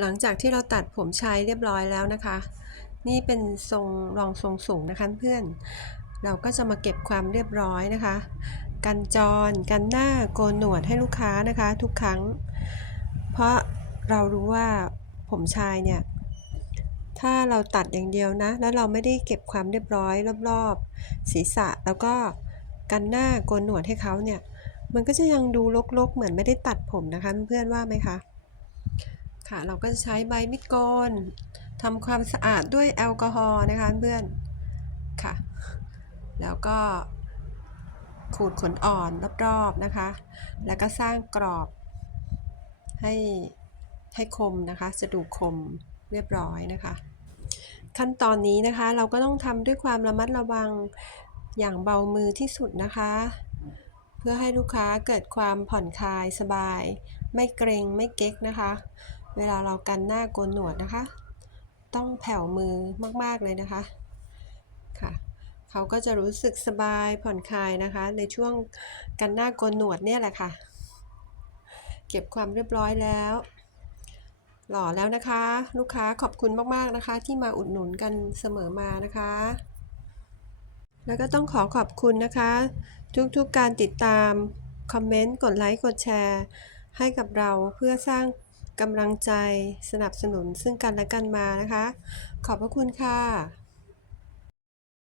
หลังจากที่เราตัดผมชายเรียบร้อยแล้วนะคะ นี่เป็นทรงรองทรงสูงนะคะเพื่อน เราก็จะมาเก็บความเรียบร้อยนะคะ กันจร กันหน้าโกนหนวดให้ลูกค้านะคะ ทุกครั้ง เพราะเรารู้ว่าผมชายเนี่ย ถ้าเราตัดอย่างเดียวนะ แล้วเราไม่ได้เก็บความเรียบร้อยรอบๆ ศีรษะแล้วก็กันหน้าโกนหนวดให้เขาเนี่ย มันก็จะยังดูรกๆ เหมือนไม่ได้ตัดผมนะคะเพื่อนว่าไหมคะ ค่ะ เราก็จะใช้ใบมิดโกนทำความสะอาดด้วยแอลกอฮอล์นะคะเพื่อนค่ะ แล้วก็ขูดขนอ่อนรอบๆนะคะ แล้วก็สร้างกรอบให้ให้คมนะคะจะดูคมเรียบร้อยนะคะ ขั้นตอนนี้นะคะเราก็ต้องทำด้วยความระมัดระวังอย่างเบามือที่สุดนะคะ เพื่อให้ลูกค้าเกิดความผ่อนคลายสบาย ไม่เกรงไม่เก๊กนะคะ เวลาเรากันหน้าโกนหนวดนะคะ ต้องแผ่วมือมากๆเลยนะคะค่ะเขาก็จะรู้สึกสบายผ่อนคลายนะคะ ในช่วงกันหน้าโกนหนวดเนี่ยแหละค่ะ เก็บความเรียบร้อยแล้ว หล่อแล้วนะคะ ลูกค้าขอบคุณมากๆนะคะ ที่มาอุดหนุนกันเสมอมานะคะ แล้วก็ต้องขอขอบคุณนะคะ ทุกๆการติดตาม คอมเมนต์ กดไลค์ กดแชร์ ให้กับเราเพื่อสร้าง กำลังใจสนับสนุนซึ่งกันและกันมานะคะ ขอบพระคุณค่ะ